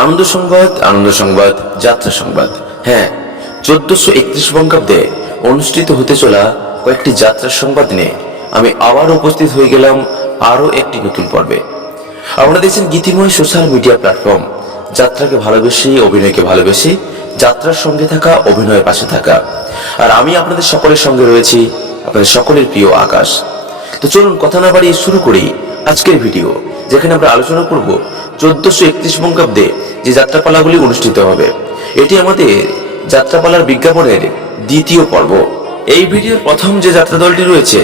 আনন্দ সংবাদ আনন্দ সংবাদ, যাত্রা সংবাদ। হ্যাঁ চোদ্দশো একত্রিশ বঙ্গাব্দে অনুষ্ঠিত হতে চলা কয়েকটি যাত্রার সংবাদ নিয়ে আমি আবার উপস্থিত হয়ে গেলাম আরও একটি নতুন পর্বে। আপনারা দেখছেন গীতিময় সোশ্যাল মিডিয়া প্ল্যাটফর্ম যাত্রাকে ভালোবেসে, অভিনয়কে ভালোবেসে, যাত্রার সঙ্গে থাকা, অভিনয়ের পাশে থাকা। আর আমি আপনাদের সকলের সঙ্গে রয়েছি, আপনাদের সকলের প্রিয় আকাশ। তো চলুন কথা না বাড়িয়ে শুরু করি আজকের ভিডিও, যেখানে আমরা আলোচনা করব চোদ্দশো একত্রিশ বঙ্গাব্দে যে যাত্রাপালাগুলি অনুষ্ঠিত হবে। এটি আমাদের যাত্রাপালার বিজ্ঞাপনের দ্বিতীয় পর্ব। এই ভিডিওর প্রথম যে যাত্রা দলটি রয়েছে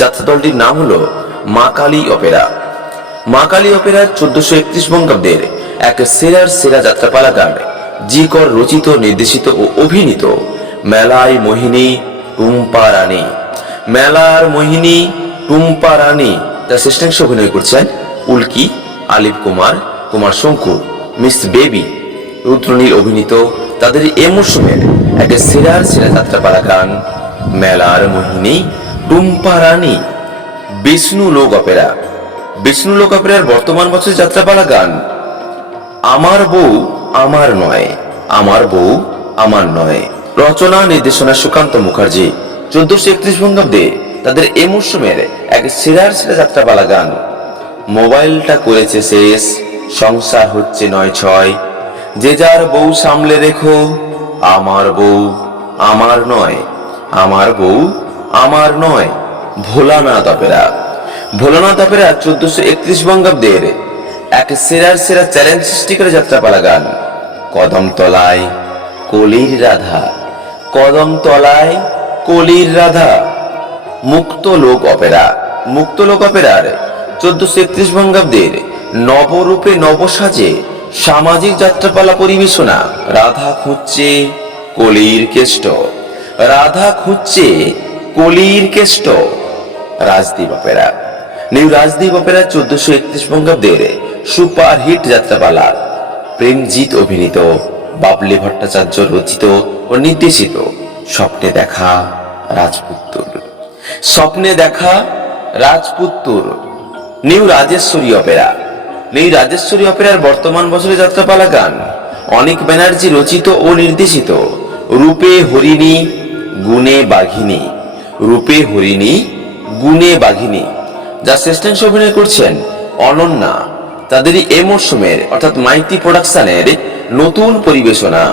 যাত্রা দলটির নাম হলো মা কালী অপেরা। মা কালী অপেরার চোদ্দশো একত্রিশ বঙ্গাব্দের এক সেরার সেরা যাত্রাপালা গান জি কর রচিত, নির্দেশিত ও অভিনীত মেলায় মোহিনী টুম্পা রানী। মেলার মোহিনী টুম্পা রানী তার শ্রেষ্ঠাংশে অভিনয় করছেন উল্কি, আলিপ কুমার কুমার শঙ্কু, মিস বেবি, রুদ্রনীল অভিনীত তাদের এ মরশুমের এক সেরার সেরা যাত্রাপালা গান। মেলার মোহিনী, টুম্পা রানী, বিষ্ণু লোক অপেরা। বিষ্ণু লোক অপেরার বর্তমান বছর যাত্রাপালা গান। আমার বউ আমার নয়, আমার বউ আমার নয়। রচনা, নির্দেশনা সুকান্ত মুখার্জি। চোদ্দশো একত্রিশ বঙ্গাব্দে তাদের এ মরশুমের এক সেরার সেরা যাত্রাপালা গান। মোবাইলটা করেছে শেষ, সংসার হচ্ছে নয় ছয়। যে যার বউ সামলে রেখো, আমার বউ আমার নয়, আমার বউ আমার নয়। ভোলানাথ অপেরা। ভোলানাথ অপেরা চোদ্দশো একত্রিশ বঙ্গাব্দের এক সেরার সেরা চ্যালেঞ্জ সৃষ্টিকারী যাত্রাপালা গান। কদম তলায় কলির রাধা, কদম তলায় কলির রাধা। মুক্ত লোক অপেরা। মুক্ত লোক অপেরার চোদ্দশো একত্রিশ বঙ্গাব্দের নবরূপে নবসাজে সামাজিক যাত্রাপালা পরিবেশনা রাধা খুঁজছে কলির কেষ্ট। রাধা খুঁজছে কলির Keshto. Rajdeep opera. New Rajdeep opera চোদ্দশো একত্রিশ বঙ্গাব্দের সুপার হিট যাত্রাপালা। প্রেমজিৎ অভিনীত, বাবলি ভট্টাচার্য রচিত ও নির্দেশিত। স্বপ্নে দেখা রাজপুত্তর। স্বপ্নে দেখা রাজপুত্তুর, new Rajeshwari opera. New Rajeshwari অপেরার বর্তমান বছরে যাত্রাপালা গান, অনেক ব্যানার্জি রচিত ও নির্দেশিত, রূপে হরিণী, গুণে বাঘিনী। রূপে হরিণী, গুণে বাঘিনী। যা শ্রেষ্ঠাংশ অভিনয় করছেন অনন্যা। তাদেরই এ মরশুমের, অর্থাৎ মাইতি প্রোডাকশনের নতুন পরিবেশনা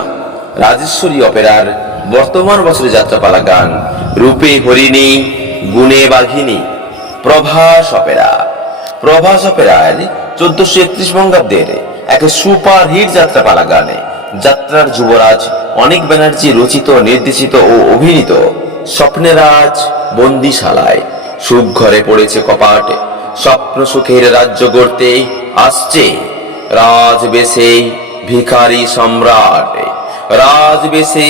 রাজেশ্বরী অপেরার বর্তমান বছরে যাত্রাপালা গান, রূপে হরিণী গুণে বাঘিনী প্রভাস অপেরা প্রভাস অপেরার চোদ্দশো একত্রিশ বঙ্গাব্দের এক সুপার হিট যাত্রাপালা গানে। যাত্রার যুবরাজ অনেক ব্যানার্জি রচিত, নির্দেশিত ও অভিনীত স্বপ্নেরাজ বন্দিশালায়। সুখ ঘরে পড়েছে কপাট, স্বপ্ন সুখের রাজ্য গড়তে আসছে। রাজ বেশে ভিখারি সম্রাট, রাজ বেশে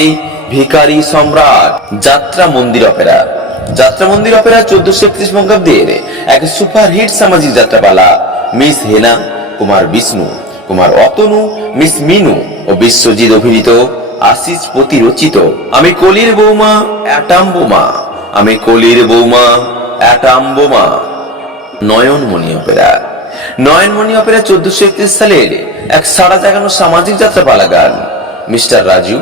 ভিখারি সম্রাট, যাত্রা মন্দির অপেরা যাত্রা মন্দির অপেরা চোদ্দশো একত্রিশ বঙ্গাব্দের এক সুপার হিট সামাজিক যাত্রাপালা, মিস হেনা, কুমার বিষ্ণু, কুমার অতনু, মিস মিনু ও বিশ্বজিৎ অভিনীত আশিস পতি রচিত আমি কলির বৌমা, অ্যাটাম বোমা, আমি কলির বৌমা, অ্যাটাম বোমা। নয়নমণি অপেরা। নয়নমণি অপেরা চোদ্দশো একত্রিশ সালের এক সারা জাগানো সামাজিক যাত্রাপালা গান, মিস্টার রাজু,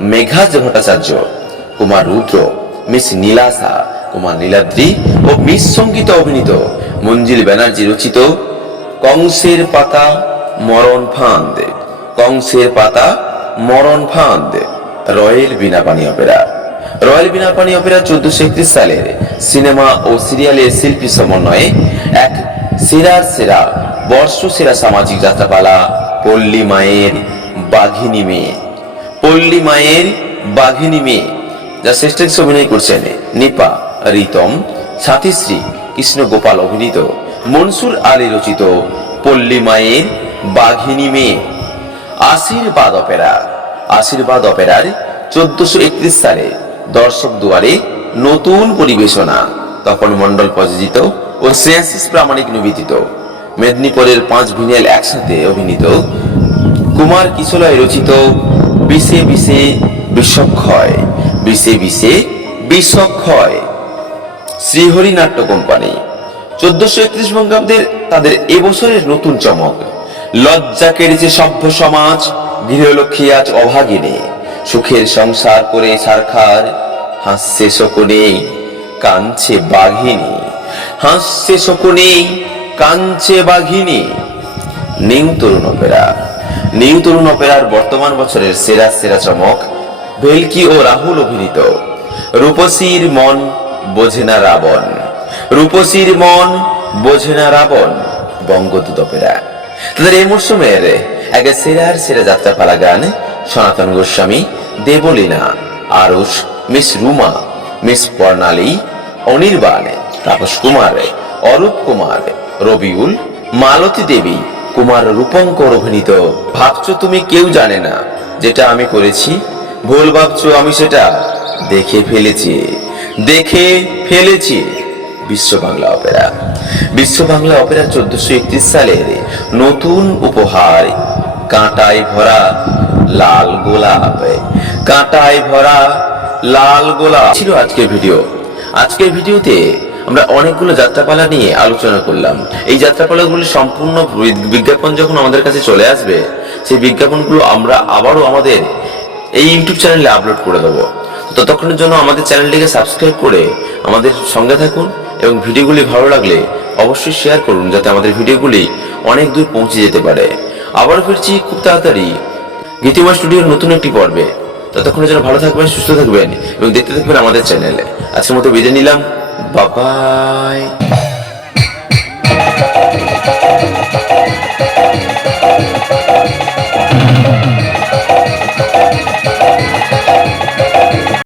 মেঘাজ ভট্টাচার্য, কুমার রুদ্র মিস নীলাসা কুমার নীলাদ্রি ও মিস সংগীত অভিনীত মঞ্জিল ব্যানার্জি রচিত কংসের পাতা মরণ ফাঁদ, কংসের পাতা মরণ ফাঁদ, royal Binapani opera. Royal Binapani opera চোদ্দশো একত্রিশ সালের সিনেমা ও সিরিয়ালের শিল্পী সমন্বয়ে এক সেরার সেরা, বর্ষ সেরা সামাজিক যাত্রাপালা পল্লী মায়ের বাঘিনী মেয়ে। পল্লী মায়ের বাঘিনী মেয়ে যা শ্রেষ্ঠ অভিনয় করছেন নিপা, রিতম, সাথীশ্রী কৃষ্ণ গোপাল অভিনীত, মনসুর আলী রচিত, পল্লী মায়ের বাঘিনী মেয়ে, আশীর্বাদ অপেরা। আশীর্বাদ অপেরার চোদ্দশো একত্রিশ সালে দর্শক দুয়ারে নতুন পরিবেশনা তখন মন্ডল প্রযোজিত ও শ্রেয়াশিস প্রামাণিক নিবেদিত। মেদিনীপুরের পাঁচ ভিনেল একসাথে অভিনীত কুমার কিশলয় রচিত, বিষে বিষে বিষক্ষয় বিষে বিষে বিষক্ষয় শ্রীহরি নাট্য কোম্পানি। চোদ্দশো একত্রিশ বঙ্গাব্দের তাদের এবছরের নতুন চমক। লজ্জা কেড়েছে সভ্য সমাজ গৃহলক্ষ্মী আজ অভাগিনী। সুখের সংসার করে সারখার হাসছে শকুনে কাঞ্চে বাঘিনী। হাসছে শকুনে কাঞ্চে বাঘিনী। New Tarun opera. New Tarun অপেরার বর্তমান বছরের সেরা সেরা চমক ভেলকি ও রাহুল অভিনীত। রূপসীর মন বোঝে না রাবণ। রূপসীর মন বোঝে না রাবণ, বঙ্গদূত অপেরা। তাদের এই মরশুমের এক সেরার সেরা যাত্রাপালা গান সনাতন গোস্বামী, দেবলীনা, আরুষ, মিস রুমা, মিস বর্ণালী অনির্বাণ, তাপস কুমার, অরূপ কুমার, রবিউল, মালতী দেবী, কুমার রূপঙ্কর অভিনীত। ভাবছ তুমি কেউ জানে না, যেটা আমি করেছি ভুল ভাবছ আমি সেটা? দেখে ফেলেছি। দেখে ফেলেছি। বিশ্ব বাংলা অপেরা। বিশ্ব বাংলা অপেরা চোদ্দশো একত্রিশ সালের নতুন উপহার। কাঁটায় ভরা লাল গোলাপ। কাঁটায় ভরা লাল গোলাপ। ছিল আজকের ভিডিও। আজকের ভিডিওতে আমরা অনেকগুলো যাত্রাপালা নিয়ে আলোচনা করলাম। এই যাত্রাপালাগুলি সম্পূর্ণ বিজ্ঞাপন যখন আমাদের কাছে চলে আসবে, সেই বিজ্ঞাপনগুলো আমরা আবারও আমাদের এই ইউটিউব চ্যানেলে আপলোড করে দেবো। ততক্ষণের জন্য আমাদের চ্যানেলটিকে সাবস্ক্রাইব করে আমাদের সঙ্গে থাকুন এবং ভিডিওগুলি ভালো লাগলে অবশ্যই শেয়ার করুন যাতে আমাদের ভিডিওগুলি অনেক দূর পৌঁছে যেতে পারে। আবার ফিরছি খুব তাড়াতাড়ি গীতিমা স্টুডিওর নতুন একটি পর্বে। ততক্ষণের জন্য ভালো থাকবেন, সুস্থ থাকবেন এবং দেখতে থাকবেন আমাদের চ্যানেলে আজকের মতো বিদায় নিলাম। বাবাই